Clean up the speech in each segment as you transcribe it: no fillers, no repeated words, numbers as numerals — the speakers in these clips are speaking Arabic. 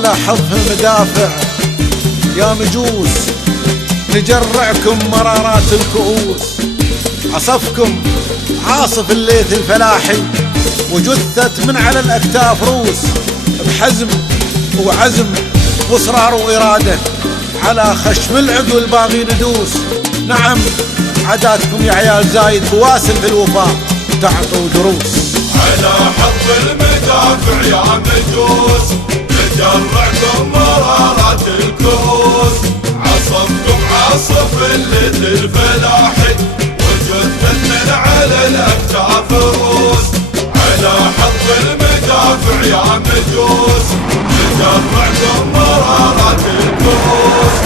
على حظ المدافع يا مجوس، نجرعكم مرارات الكؤوس. عصفكم عاصف الليث الفلاحي، وجثت من على الأكتاف روس، بحزم وعزم واصرار وإرادة، على خشم العدو الباغي ندوس. نعم عاداتكم يا عيال زايد بواسل في الوفاء تعطوا دروس. على حظ المدافع يا مجوس، نجرعكم مرارات الكؤوس. عصفكم عاصف الليث الفلاحي، وجثت من على الأكتاف روس. على حظ المدافع يا مجوس، نجرعكم مرارات الكؤوس.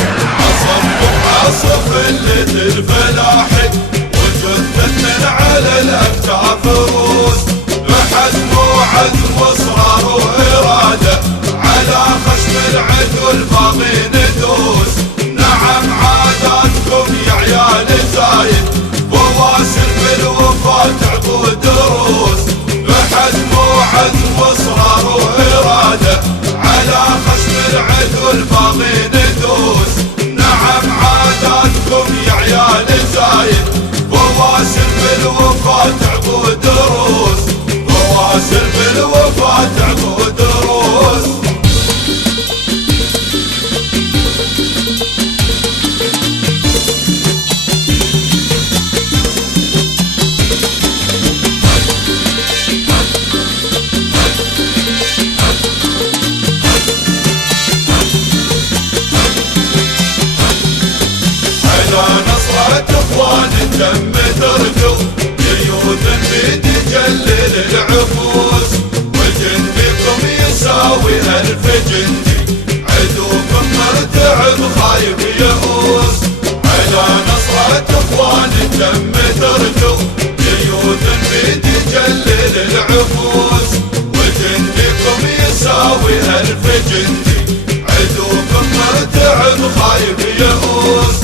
عصفكم عاصف الليث الفلاحي، وجثت من على الأكتاف روس. بحزم وعزم واصرار وإرادة، على خشم العدو الباغي ندوس. نعم عاداتكم يا عيال زايد بواسل بالوفا تعطوا دروس. بحزم وعزم واصرار وإرادة، على خشم العدو الباغي ندوس. نعم عاداتكم يا عيال زايد بواسل بالوفا تعطوا دروس. بواسل بالوفا تعطوا دروس. اخوان الدم ترجو، جيوث بتجلل العفوس. وجندكم يساوي 1000 جندي، عدوكم مرتعب خايف يئوس. على نصرة اخوان الدم ترجو، جيوث بتجلل العفوس. وجندكم يساوي 1000 جندي، عدوكم مرتعب خايف يئوس.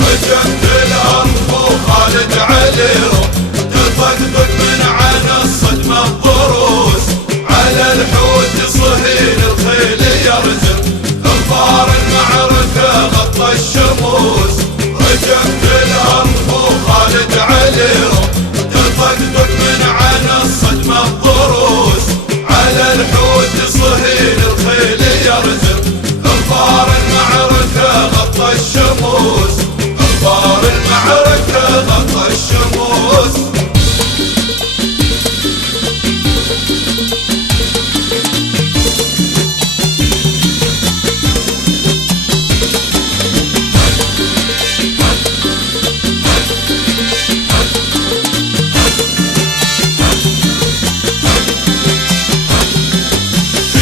رجمت الأرض وخالد عليهم، تطقطق من عن الصدمة الضروس. على الحوت صهيل الخيل يرزم، غبار المعركة غطى الشموس. رجمت الأرض وخالد عليهم، تطقطق من عن الصدمة الضروس. على الحوت صهيل الخيل يرزم، غبار المعركة غطى الشموس. غبار المعركة غطى الشموس.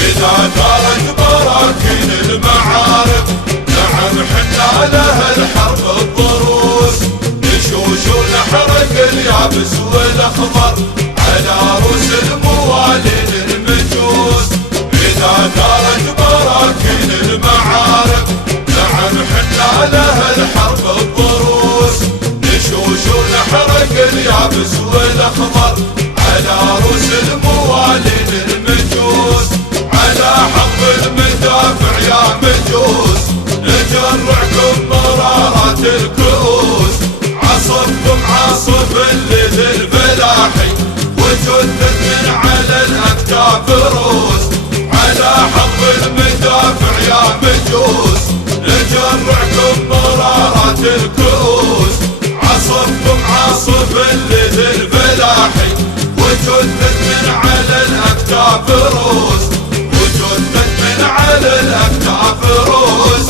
إذا دارت براكين المعارك، نعم حنا لها الحرب الضروس. نشوش ونحرق اليابس والأخضر، على روس الموالين المجوس. إذا دارت براكين المعارك، نعم حنا لها الحرب الضروس. نشوش ونحرق اليابس والأخضر، على روس الموالين المجوس. على حظ المدافع يا مجوس، نجرعكم مرارات الكؤوس. عصفكم عاصف الليث الفلاحي، وجثت من على الأكتاف روس. على حظ المدافع يا مجوس، نجرعكم مرارات الكؤوس. عصفكم عاصف الليث الفلاحي، وجثت من على الأكتاف روس. وجثت من على الأكتاف روس.